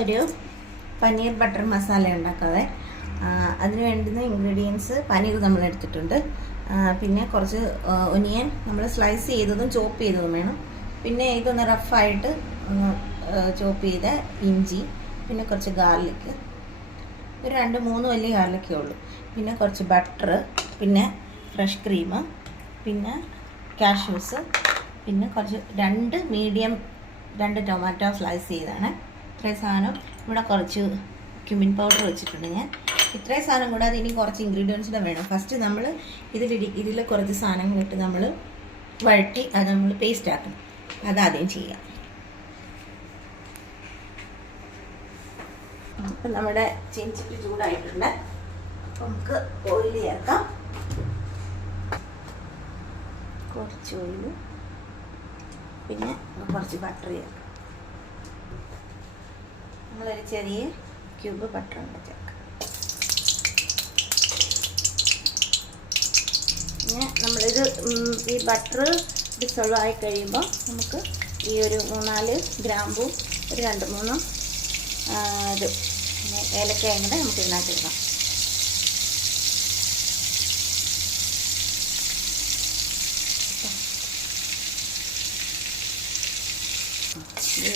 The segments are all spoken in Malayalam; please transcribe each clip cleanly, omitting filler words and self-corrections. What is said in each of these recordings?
നമുക്കൊരു പനീർ ബട്ടർ മസാല ഉണ്ടാക്കാവേ. അതിന് വേണ്ടുന്ന ഇൻഗ്രീഡിയൻസ് പനീർ നമ്മൾ എടുത്തിട്ടുണ്ട്, പിന്നെ കുറച്ച് ഒനിയൻ നമ്മൾ സ്ലൈസ് ചെയ്തതും ചോപ്പ് ചെയ്തതും വേണം, പിന്നെ ഇതൊന്ന് റഫായിട്ട് ചോപ്പ് ചെയ്ത ഇഞ്ചി, പിന്നെ കുറച്ച് ഗാർലിക്ക്, ഒരു 2-3 വലിയ ഗാർലിക്കേ ഉള്ളൂ, പിന്നെ കുറച്ച് ബട്ടർ, പിന്നെ ഫ്രഷ് ക്രീം, പിന്നെ കാഷ്യൂസ്, പിന്നെ കുറച്ച് 2 ടൊമാറ്റോ സ്ലൈസ് ചെയ്താണ്. ഇത്രയും സാധനം ഇവിടെ കുറച്ച് ക്യുമിൻ പൗഡർ വെച്ചിട്ടുണ്ട് ഞാൻ. ഇത്രയും സാധനം കൂടാതെ ഇനി കുറച്ച് ഇൻഗ്രീഡിയൻസിനെ വേണം. ഫസ്റ്റ് നമ്മൾ ഇതിൽ കുറച്ച് സാധനങ്ങളിട്ട് നമ്മൾ വഴറ്റി അത് നമ്മൾ പേസ്റ്റ് ആക്കണം. അതാദ്യം ചെയ്യാം. അപ്പം നമ്മുടെ ചീനിച്ചട്ടി ചൂടായിട്ടുണ്ട്. അപ്പം നമുക്ക് ഓയിൽ ചേർക്കാം. കുറച്ച് ഓയിൽ, പിന്നെ കുറച്ച് ബട്ടർ ചേർക്കാം. നമ്മളൊരു ചെറിയ ക്യൂബ് ബട്ടർ ഉണ്ട് ചേർക്കാം. പിന്നെ നമ്മളിത് ഈ ബട്ടർ ഡിസോൾവ് ആയി കഴിയുമ്പോൾ നമുക്ക് ഈ ഒരു 3-4 ഗ്രാമ്പും ഒരു 2-3 ഇത് ഏലക്കായും കൂടെ നമുക്ക് ഇതിനകത്ത് ഇടാം.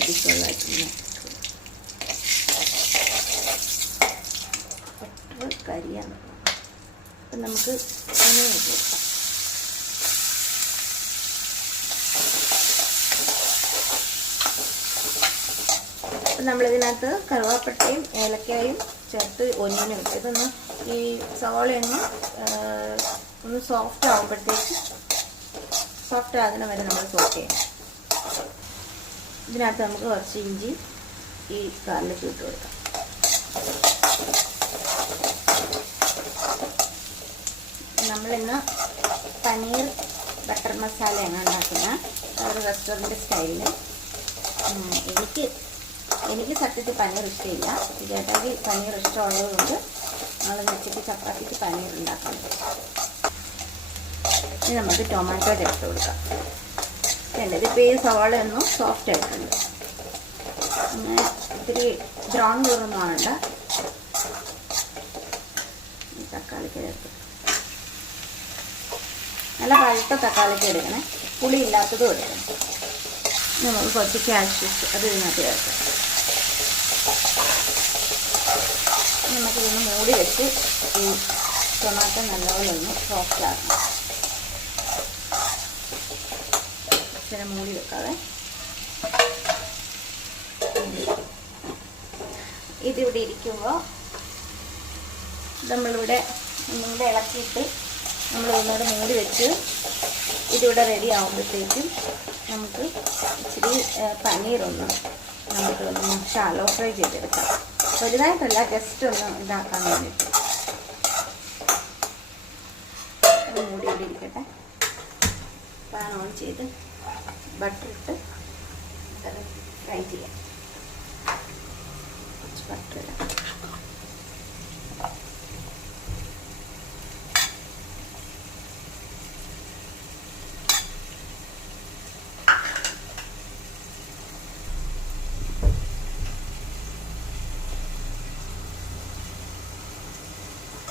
ഡിസോൾവ് ആയിട്ട് ബട്ടർ കരിയാൻ നോക്കണം. അപ്പം നമുക്ക് അതിനെ കൊടുക്കാം. അപ്പം നമ്മളിതിനകത്ത് കറുവാപ്പട്ടയും ഏലക്കായും ചേർത്ത് ഒനിയനും ഇട്ട് ഇതൊന്ന് ഈ സവാളയൊന്ന് ഒന്ന് സോഫ്റ്റ് ആകുമ്പോഴത്തേക്ക് സോഫ്റ്റ് ആകുന്ന വരെ നമ്മൾ സോട്ട് ചെയ്യണം. ഇതിനകത്ത് നമുക്ക് കുറച്ച് ഇഞ്ചി ഈ ഗാർലിക്ക് ഇട്ട് കൊടുക്കാം. നമ്മളിന്ന് പനീർ ബട്ടർ മസാലയാണ് ഉണ്ടാക്കുന്നത്, ഒരു റെസ്റ്റോറൻറ്റ് സ്റ്റൈലിൽ. എനിക്ക് സത്യത്തിൽ പനീർ ഇഷ്ടമില്ല, ചേട്ടാക്ക് പനീർ ഇഷ്ടമുള്ളതുകൊണ്ട് നമ്മൾ ഉച്ചയ്ക്ക് ചപ്പാത്തിക്ക് പനീർ ഉണ്ടാക്കുന്നത്. ഇനി നമുക്ക് ടൊമാറ്റോ ചേർത്ത് കൊടുക്കാം. ഇതിപ്പോൾ ഈ സവാള ഒന്നും സോഫ്റ്റ് ആയിട്ടുണ്ട്, അങ്ങനെ ഇത്തിരി ബ്രൗൺ കളറൊന്നും ആവണ്ട. തക്കാളിക്ക് ചേർത്ത് നല്ല പഴുത്ത തക്കാളിക്ക് എടുക്കണേ, പുളി ഇല്ലാത്തതും എടുക്കണം. നമുക്ക് കുറച്ച് കാഷ്യൂസ് അത് ഇതിനകത്ത് ചേർക്കാം. നമുക്കിതൊന്ന് മൂടി വെച്ച് ഈ ടൊമാറ്റോ നല്ലപോലെ ഒന്ന് സോഫ്റ്റ് ആക്കണം. ഇച്ചിരി മൂടി വെക്കാതെ ഇതിവിടെ ഇരിക്കുമ്പോൾ നമ്മളിവിടെ ഒന്നുകൂടെ ഇളക്കിയിട്ട് നമ്മൾ ഒന്നുകൂടെ മൂടി വെച്ച് ഇതിവിടെ റെഡി ആകുമ്പോഴത്തേക്കും നമുക്ക് ഇച്ചിരി പനീറൊന്ന് നമുക്കൊന്ന് ഷാലോ ഫ്രൈ ചെയ്തെടുക്കാം. വലുതായിട്ടല്ല, ജസ്റ്റ് ഒന്ന് ഇതാക്കാൻ വേണ്ടിയിട്ട്. മൂടി ഇവിടെ ഇരിക്കട്ടെ. പാൻ ഓൺ ചെയ്ത് ബട്ടർ ഇട്ട് അത് ഫ്രൈ ചെയ്യാം. കുറച്ച് ബട്ടർ ഇടാം.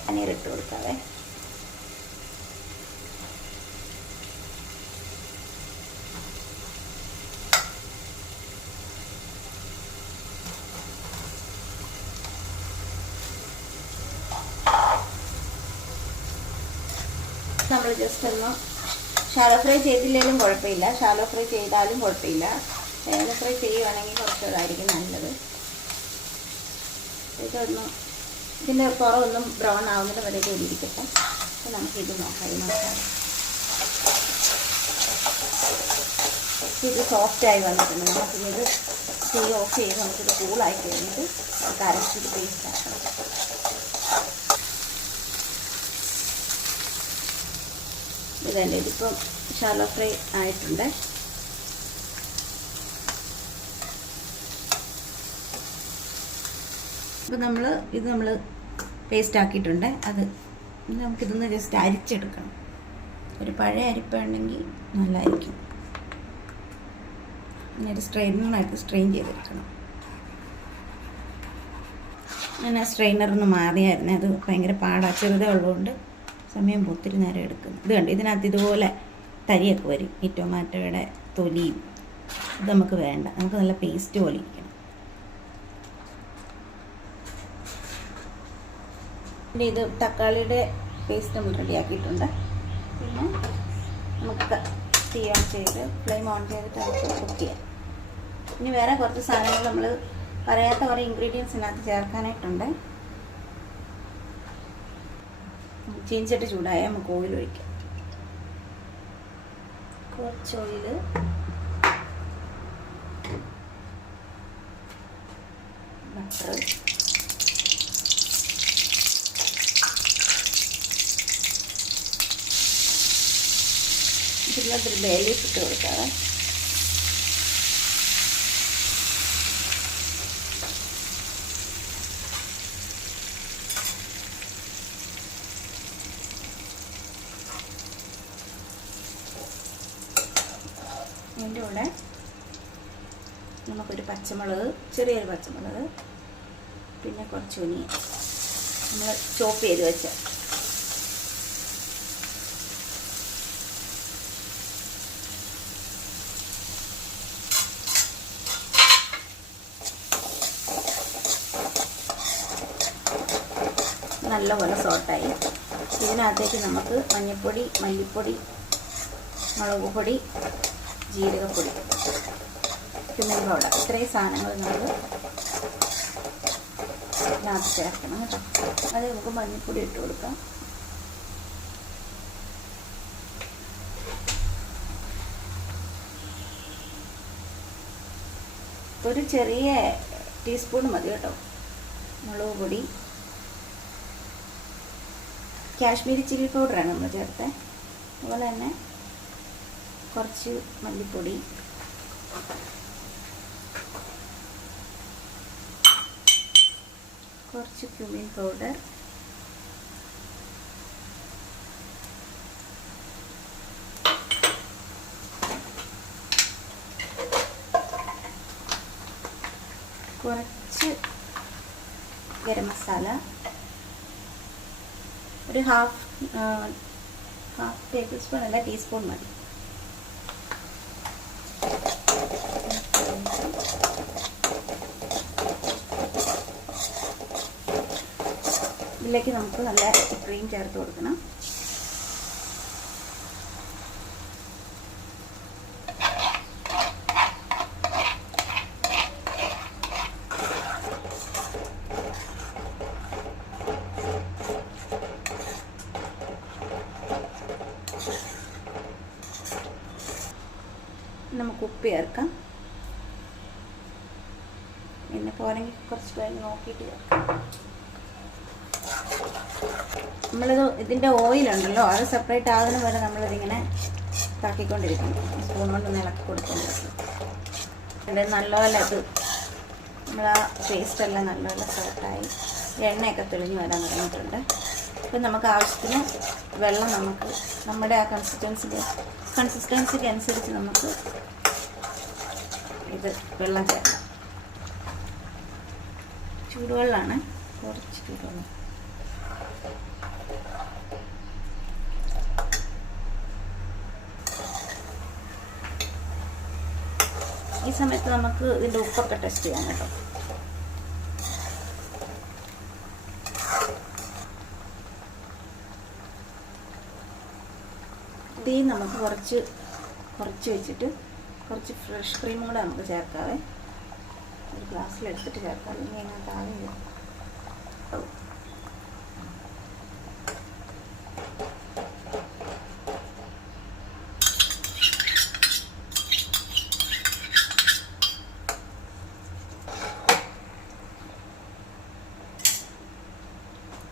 പനീർ ഇട്ട് കൊടുക്കാവേ. നമ്മൾ ജസ്റ്റ് ഒന്ന് ഷാലോ ഫ്രൈ ചെയ്തില്ലെങ്കിലും കുഴപ്പമില്ല, ഷാലോ ഫ്രൈ ചെയ്താലും കുഴപ്പമില്ല. ഷാലോ ഫ്രൈ ചെയ്യുകയാണെങ്കിൽ കുറച്ചതായിരിക്കും നല്ലത്. ഇതൊന്ന് ഇതിൻ്റെ പുറമൊന്നും ബ്രൗൺ ആവുന്നത് വരെ ഇരിക്കട്ടെ. അപ്പോൾ നമുക്കിത് നോക്കാം. ഇത് സോഫ്റ്റായി വന്നിട്ടുണ്ട്. നമുക്കിത് തീ ഓഫ് ചെയ്ത് നമുക്കിത് കൂളായി കഴിഞ്ഞിട്ട് നമുക്ക് അരച്ചിട്ട് പേസ്റ്റ് ആക്കണം. ഇതല്ലേ, ഇതിപ്പം ഷാലോ ഫ്രൈ ആയിട്ടുണ്ട്. അപ്പോൾ നമ്മൾ പേസ്റ്റ് ആക്കിയിട്ടുണ്ട്. അത് നമുക്കിതൊന്ന് ജസ്റ്റ് അരിച്ചെടുക്കണം. ഒരു പഴയ അരിപ്പുണ്ടെങ്കിൽ നല്ലതായിരിക്കും. പിന്നെ ഒരു സ്ട്രെയിനറായിട്ട് സ്ട്രെയിൻ ചെയ്തെടുക്കണം. ഞാൻ ആ സ്ട്രെയിനറിന് മാറിയായിരുന്നു. അത് ഭയങ്കര ചെറുതേ ഉള്ളതുകൊണ്ട് സമയം ഒത്തിരി നേരം എടുക്കുന്നു. ഇത് കണ്ട് ഇതിനകത്ത് ഇതുപോലെ തരിയൊക്കെ വരും ഈ ടൊമാറ്റോയുടെ തൊലിയും. ഇത് നമുക്ക് വേണ്ട, നമുക്ക് നല്ല പേസ്റ്റ് പോലെ ഇരിക്കണം. പിന്നെ ഇത് തക്കാളിയുടെ പേസ്റ്റ് നമ്മൾ റെഡിയാക്കിയിട്ടുണ്ട്. പിന്നെ നമുക്ക് തീ ഓൺ ചെയ്ത് ഫ്ലെയിം ഓൺ ചെയ്തിട്ട് നമുക്ക് കുക്ക് ചെയ്യാം. ഇനി വേറെ കുറച്ച് സാധനങ്ങൾ നമ്മൾ പറയാത്ത കുറേ ഇൻഗ്രീഡിയൻസ് ഇതിനകത്ത് ചേർക്കാനായിട്ടുണ്ട്. ചീനിച്ചട്ടി ചൂടായ നമുക്ക് ഓയിൽ ഒഴിക്കാം. കുറച്ച് ഓയിൽ, ബട്ടർ, ഇതിലൊരു ബേ ലീഫ് ഇട്ട് കൊടുക്കാറ്. അതിൻ്റെ കൂടെ നമുക്കൊരു പച്ചമുളക്, ചെറിയൊരു പച്ചമുളക്, പിന്നെ കുറച്ച് ഉനിയൻ നമ്മൾ ചോപ്പ് ചെയ്ത് വെച്ച, നല്ലപോലെ സോട്ടായി. ഇതിനകത്തേക്ക് നമുക്ക് മഞ്ഞൾപ്പൊടി, മല്ലിപ്പൊടി, മുളക് പൊടി, ജീരകപ്പൊടി, കുരുമുളക് പൗഡർ, ഇത്രയും സാധനങ്ങൾ നമ്മൾ ഇതിനകത്ത് ചേർക്കണം കേട്ടോ. അത് നമുക്ക് മഞ്ഞൾപ്പൊടി ഇട്ട് കൊടുക്കാം. ഒരു ചെറിയ ടീസ്പൂൺ മതി കേട്ടോ മുളക് പൊടി. കാശ്മീരി ചില്ലി പൗഡറാണ് നമ്മൾ ചേർത്തത്. അതുപോലെ തന്നെ കുറച്ച് മല്ലിപ്പൊടി, കുറച്ച് ക്യൂമിൻ പൗഡർ, കുറച്ച് ഗരം മസാല, ഒരു ഹാഫ് ടേബിൾ സ്പൂൺ അല്ല ടീസ്പൂൺ മതി. ഇതിലേക്ക് നമുക്ക് നല്ല ക്രീം ചേർത്ത് കൊടുക്കണം. നമുക്ക് ഉപ്പ് ചേർക്കാം. പിന്നെ പോരെങ്കിൽ കുറച്ച് കഴിഞ്ഞ് നോക്കിയിട്ട് ചേർക്കാം. ഇതിൻ്റെ ഓയിലുണ്ടല്ലോ, അത് സെപ്പറേറ്റ് ആകുന്ന വരെ നമ്മളിതിങ്ങനെ ഇതാക്കിക്കൊണ്ടിരിക്കണം. സ്പൂൺ കൊണ്ട് ഇളക്കി കൊടുക്കൊണ്ടിരിക്കും. നല്ലപോലെ അത് നമ്മൾ ആ പേസ്റ്റെല്ലാം നല്ലപോലെ സോട്ടായി എണ്ണയൊക്കെ തെളിഞ്ഞ് വരാൻ തുടങ്ങിയിട്ടുണ്ട്. അപ്പം നമുക്ക് ആവശ്യത്തിന് വെള്ളം നമുക്ക് നമ്മുടെ ആ കൺസിസ്റ്റൻസിക്ക് അനുസരിച്ച് നമുക്ക് ഇത് വെള്ളം ചേർക്കാം. ചൂടുവെള്ളമാണ്, കുറച്ച് ചൂടുവെള്ളം. ഈ സമയത്ത് നമുക്ക് ഇതിൻ്റെ ഉപ്പൊക്കെ ടെസ്റ്റ് ചെയ്യാം കേട്ടോ. തീ നമുക്ക് കുറച്ച് വെച്ചിട്ട് കുറച്ച് ഫ്രഷ് ക്രീമും കൂടെ നമുക്ക് ചേർക്കാവേ. ഒരു ഗ്ലാസ്സിലെടുത്തിട്ട് ചേർക്കാം, അല്ലെങ്കിൽ അതിനകത്ത് ആവില്ല.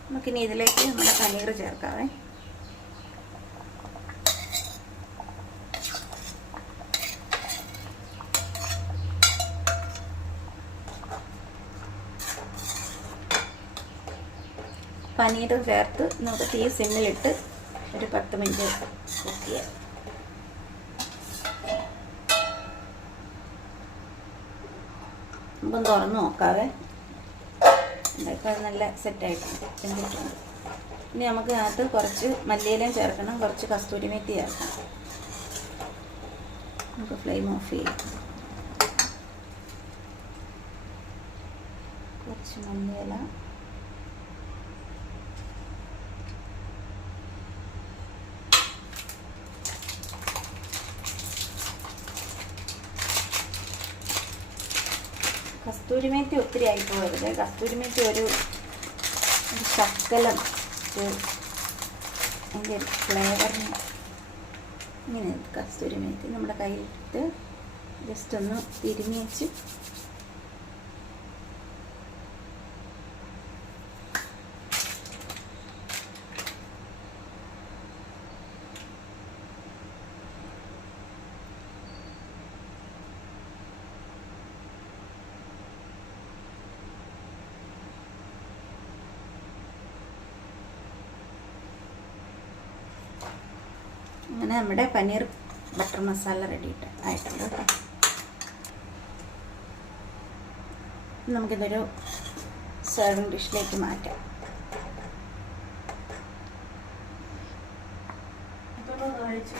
നമുക്കിനി ഇതിലേക്ക് നമ്മുടെ പനീർ ചേർക്കാവേ. പനീർ ചേർത്ത് നമുക്ക് തീ സിമ്മിലിട്ട് ഒരു 10 മിനിറ്റ് കുക്ക് ചെയ്യാം. നമുക്കൊന്ന് തുറന്ന് നോക്കാവേ. ഇപ്പോൾ അത് നല്ല സെറ്റായിട്ടുണ്ട്, വെന്തിട്ടുണ്ട്. ഇനി നമുക്ക് അതിനകത്ത് കുറച്ച് മല്ലിയിലയും ചേർക്കണം, കുറച്ച് കസ്തൂരി മേത്തി ചേർക്കണം. നമുക്ക് ഫ്ലെയിം ഓഫ് ചെയ്യാം. കുറച്ച് മല്ലിയില, കസ്തൂരി മേത്തി ഒത്തിരി ആയിപ്പോകരുത്. കസ്തൂരി മേത്തി ഒരു ശക്കലം അതിൻ്റെ ഒരു ഫ്ലേവറിന് ഇങ്ങനെ കസ്തൂരി മേത്തി നമ്മുടെ കയ്യിലിട്ട് ജസ്റ്റ് ഒന്ന് തിരിഞ്ഞ് വെച്ച് അങ്ങനെ നമ്മുടെ പനീർ ബട്ടർ മസാല റെഡി ആയിട്ടുണ്ട് കേട്ടോ. നമുക്കിതൊരു സെർവിങ് ഡിഷിലേക്ക് മാറ്റാം. കഴിച്ചു.